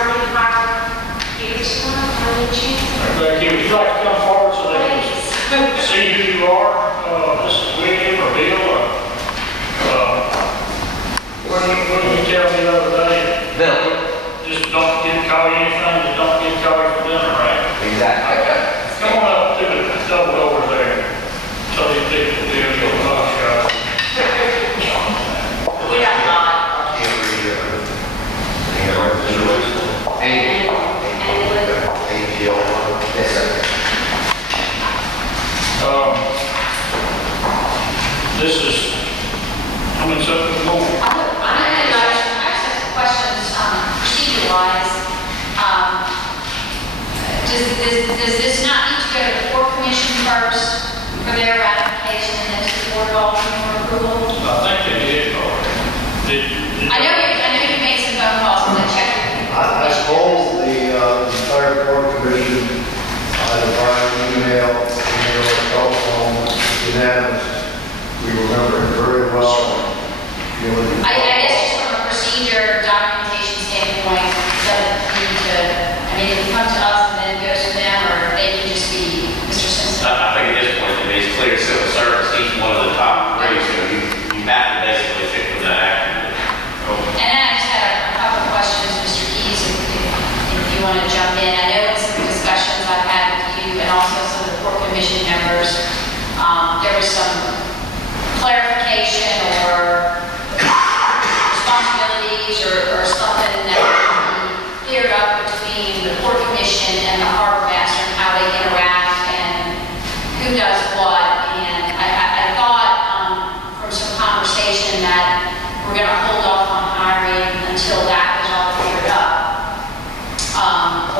time you hire, give it to them, when you choose them. Would you like to come forward so they can see who you are? This is William or Bill or, what did you tell me the other day? Bill. Just don't get call you anything, just don't get call you for dinner, right? Exactly. Come on up to the double over there. So these people do your lunch, guys. We got a lot. I can't read it. Yes, sir. This is, something more. I have some questions, procedure-wise. Does this not need to go to the Port Commission first for their ratification and then to the Board of Aldermen for approval? I think they did already. I know you made some phone calls and I checked. I told the entire Port Commission, either via email, or telephone, unanimous. We remember it very well. I guess just from a procedure documentation standpoint, doesn't need to, I mean, it can come to us and then go to them, or they can just be Mr. Simpson. I think at this point, to me, it's clear civil service, each one of the top three, so you have to basically stick with that action. And then I just had a couple of questions, Mr. Keys, if you want to jump in. I know in some discussions I've had with you and also some of the Port Commission members, there was some clarification or responsibilities or something that would be cleared up between the Port Commission and the Harbor Master and how they interact and who does what. And I thought from some conversation that we're going to hold off on hiring until that is all cleared up.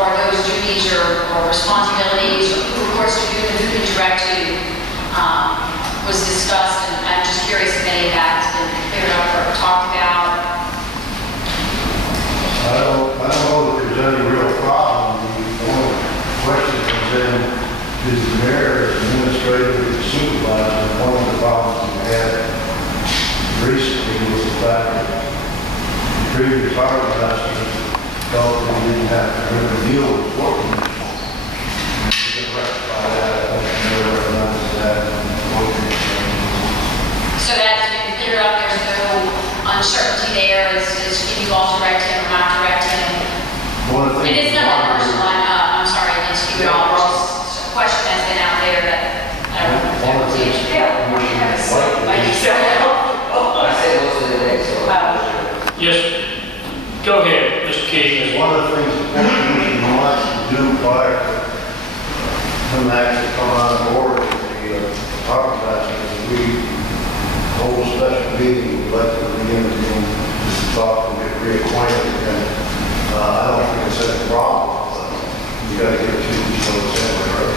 Or those duties or responsibilities or who reports to who and who can direct to was discussed, and I'm just curious if any of that has been cleared up or talked about. I don't know if there's any real problem. The only question comes in, is the mayor, as administrator, the supervisor, one of the problems we had recently was the fact that the previous harbor master felt that we didn't have to really deal with Port Commission. We can rectify that. I think the mayor recognizes that. So that's been cleared up, there's no uncertainty there, is can you all direct him or not direct him? One of the And things it's not a personal, I'm sorry, against you at all, it's just a question that's been out there that I don't know if One of the things it's the commission would like to do. I said most of the day, so. Yes, go ahead, Mr. Keys. One of the things the Port Commission wants to do prior to him actually come on board with the harbor master is we hold a special meeting, we'd like to begin with him, just to talk and get reacquainted again. I don't think it's any problem. You got to get 2 weeks notice anyway, right?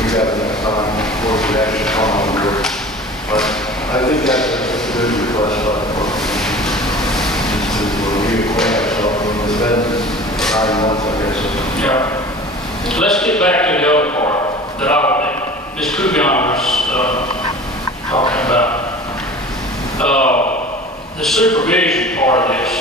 We got enough time before we actually come on board. But I think that's a good request by the Port Commission. Just to reacquaint ourselves with the events, 9 months, I guess. Yeah. Let's get back to the other part that Ms. Kubion was talking about. The supervision part of this.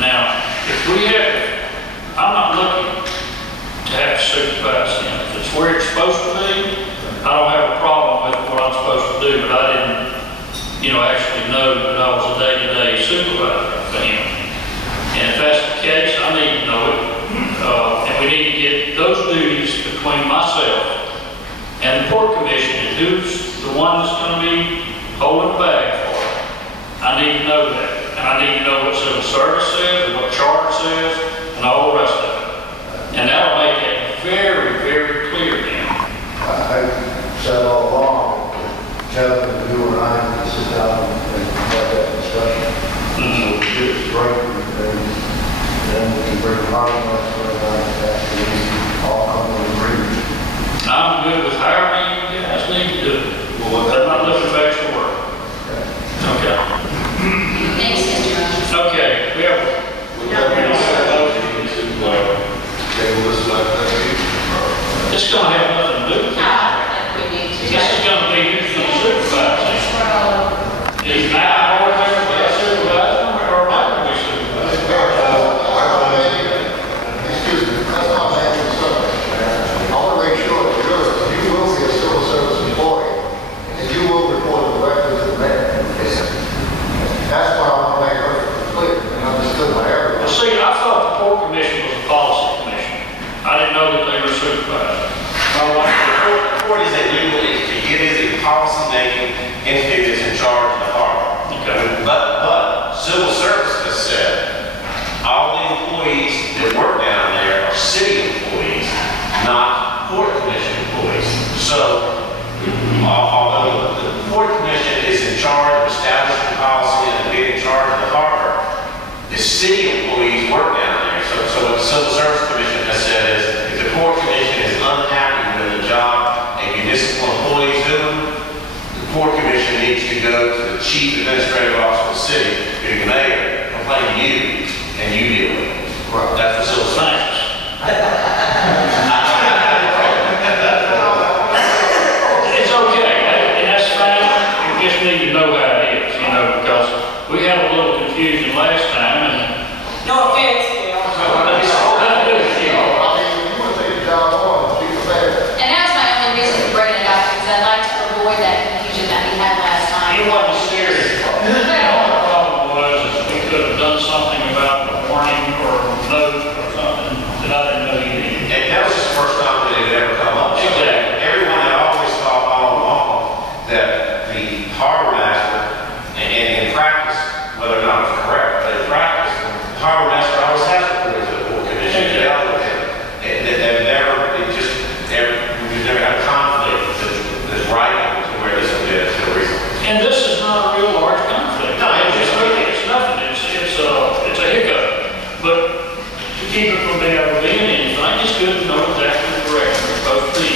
Now, if we have, I'm not looking to have to supervise them. If it's where it's supposed to be, I don't have a problem with what I'm supposed to do, but I didn't, actually know that I was a day-to-day supervisor for him. And if that's the case, I need to know it. And we need to get those duties between myself and the Port Commission, and who's the one that's going to be holding the bag for it. I need to know that. And I need to know what civil service says, and what charter says, and all the rest of it. And that'll make it very, very clear then. I said all along, Kevin, you and I can sit down and have that discussion. So we get it straight, and then we can bring the harbor master around and actually all come to an agreement. I'm good with hiring you guys need to do it. Well, I'm not looking for extra work. Okay. Thanks, Mr. Rogers. Okay, we have. city employees work down there. So what the Civil Service Commission has said is, if the court commission is unhappy with the job a municipal employees do, the court commission needs to go to the chief administrative officer of the city, to the mayor, complain to you, and you deal with it. Right. That's the civil service. It's okay, and that's fine, you just need to know how it is, because we had a little confusion last time, and No offense, Bill. And that's my only reason for bringing it up, because I'd like to avoid that confusion that we had last time. He wasn't serious. The only problem was, is we could have done something about the warning or note or something that I didn't know you needed. And that was the first time that it had ever come up. Exactly. Everyone had always thought all along that the harbor master, and in practice, whether or not it's correct, but in practice, the harbor master always has reported to the port commission. Exactly. Dealt with it. They've never, we've never had a conflict that's right to where this one did until recently. And this is not a real large conflict. No, It's nothing, it's a hiccup. But to keep it from being anything, it's good to know exactly the direction we're supposed to be.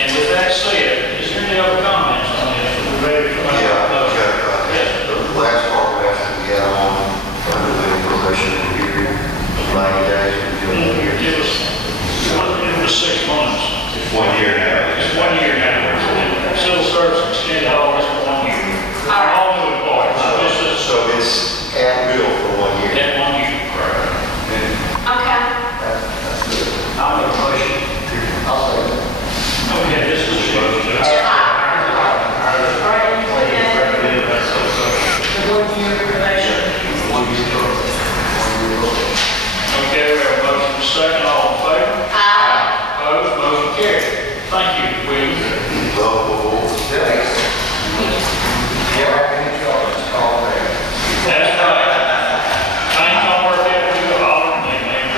And with that said, is there any other comments on this? Are we ready for my? Yes. The last part we have to get on under the probation period, 90 days, until a year. It was 6 months. It's 1 year now. It's 1 year now. Civil service extended all this for 1 year. All new employees. So this is, So it's at will for 1 year. that 1 year. Okay. That's good. I'll make a motion. I'll say that. Okay, this is supposed to. To hire. All right, you put that, the 1 year probation. Okay, we have a motion second, all in favor? Opposed, motion carried. Thank you, William. That's right. I ain't gonna work out with you, holler at me, man.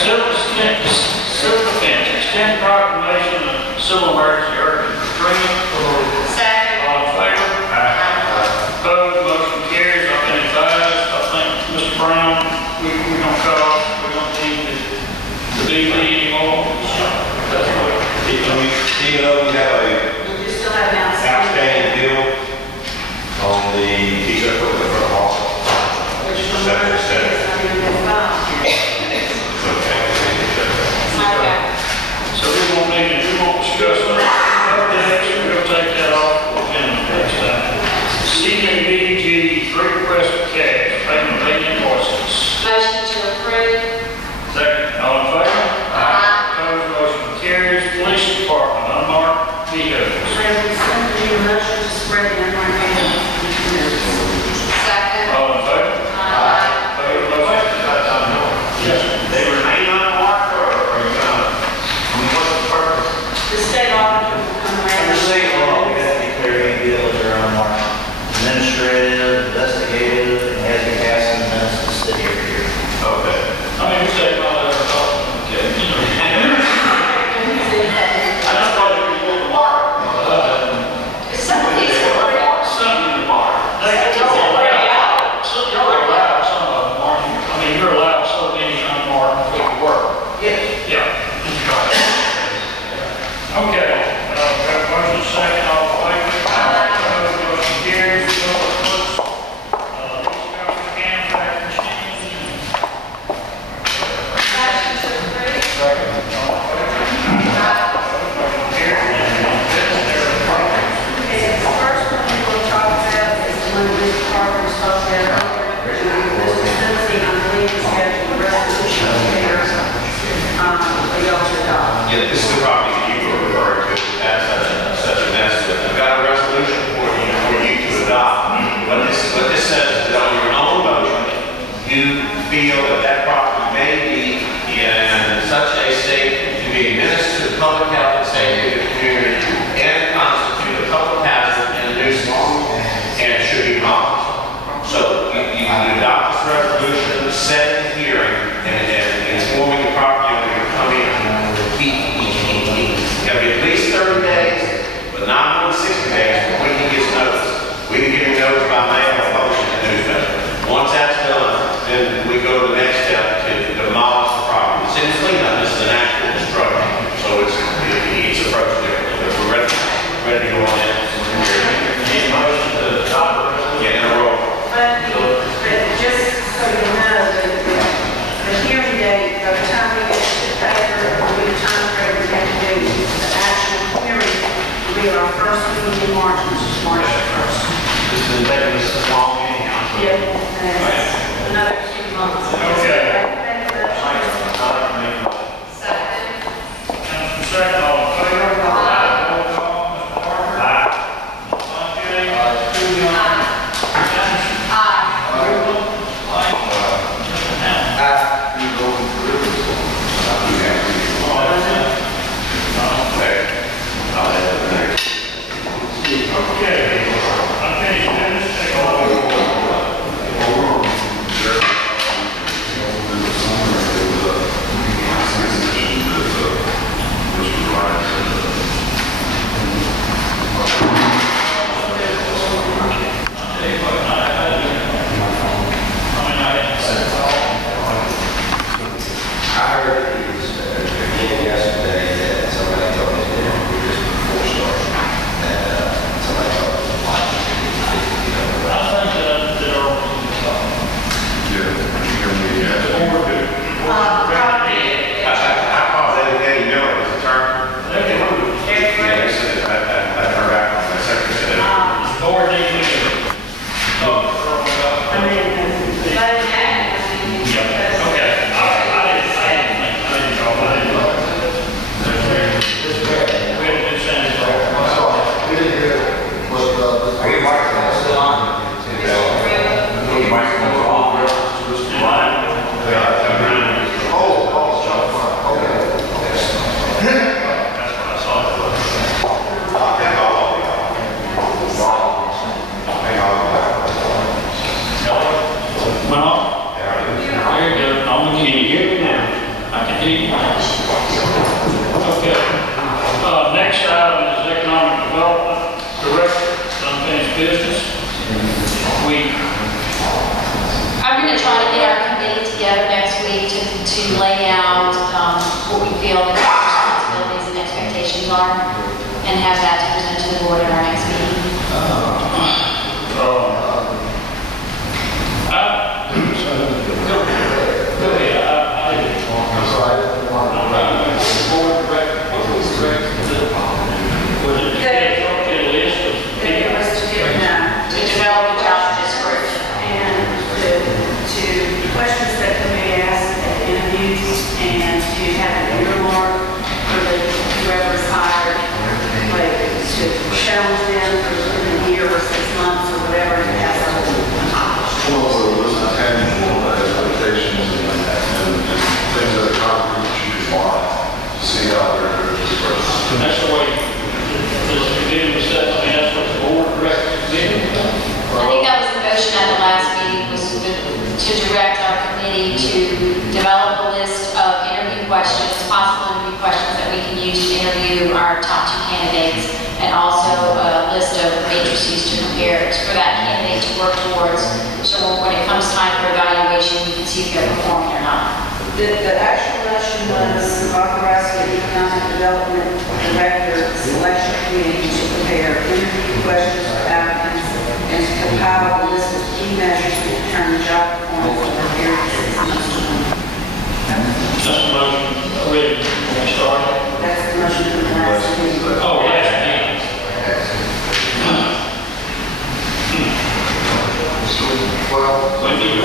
Civil defense, extend proclamation of civil emergency urgent Katrina. Second. All in favor? Opposed, motion carries. I've been advised, I think, Mr. Brown, we're gonna cut off, we don't need the BD anymore. That's what. Even though we have a You still have now. outstanding bill on the piece of equipment for the hall. Which is Seven percent. Okay. So we won't discuss that. We'll take that off for next time. CDBG, 3 requests for cash, payment of 8 invoices. Motion to approve. Second, all in favor? Opposed, motion carries. Police Department, unmarked vehicles. Need a motion to spread the unmarked vehicles. Second. All in favor? Opposed, motion. Yes. They remain unmarked, or are you gonna, what's the purpose? The state auditor will come around. Under state law, we have to declare any vehicles that are unmarked. Administrative, investigative, and has to be passed in the minutes of the city every year. Okay. I mean, we take all that off. Okay. I just thought it was a little mark. Some of these are already. Something mark. You're allowed some of them, aren't you? I mean, you're allowed so many unmarked for the work. Yes. Yeah. Okay, we have a motion second, all in favor? Opposed, motion carries. Public works, Council Cannon, machines. Motion to approve. Second. All in favor? Motion carries. Okay, the first one we will talk about is the one that Mr. Parker was talking about earlier. Mr. Simpson, I believe, is scheduled a resolution here, for y'all to adopt. Yeah, this is the property that you were referring to as such a mess. I've got a resolution for you to adopt. What this says is that on your own motion, you feel that that property may be in such a state to be a menace to the public health and safety of the community and constitute a public hazard and a nuisance and should be demolished. So you adopt this resolution, setting the hearing and informing the property owner to come in. It's going to be at least 30 days, but not more than 60 days, when he gets notice. We can give him notice by mail or publish it in the newspaper. Once that's done, then we go to the next step to demolish the property. It's in cleanup, this is an actual construction, so it's approached differently. But we're ready to go on that. Need a motion to adopt. Yeah, in a row. But just so you know, the hearing date, by the time we get to the paper, the time frame we have to do, the actual hearing will be our first meeting in March, which is March 1st. This is taking us this long anyhow. Yep, and it's another 2 months. Okay. Second. Second, all in favor? Aye. Roll call, Mr. Parker? Aye. Fontaine? Aye. Okay, unfinished business, take all. I heard he was, again yesterday, that somebody told me that just before starting, that somebody told me I think that our, I called Eddie Miller, his attorney. Yeah, they said that I heard back from the secretary. board needs to, I mean, but yeah, okay. I didn't know. We had to send it over. We didn't hear what, Are your microphones still on? Your microphone's on. Well, there you go. Can you hear me now? I can hear you now. Okay. Next item is Economic Development Director, unfinished business. I'm going to try to get our committee together next week to lay out what we feel the responsibilities and expectations are, and have that to present to the board at our next meeting. Go ahead. Board director, what was the was it a list of it was to get, To develop a job description. and to questions that can be asked at interviews, and to have an earmark for whoever's hired, like, to challenge them for a year or 6 months or whatever, to have something accomplished. Well, so list of tangible expectations and things that are concrete that you can mark to see how they're expressed. That's the way this committee was set. I mean, that's what the board director did. I think that was the motion at the last meeting, was to direct our committee to develop a list of interview questions, possible interview questions that we can use to interview our top 2 candidates, and also a list of matrices to compare for that candidate to work towards. So when it comes time for evaluation, we can see if they're performing or not. The actual motion was authorizing the Economic Development Director Selection Committee to prepare interview questions for applicants and to compile a list of key measures to determine job performance over a period of 6 months. That's the motion already when we started. That's the motion from the last meeting. Oh, last meeting. Well, When do you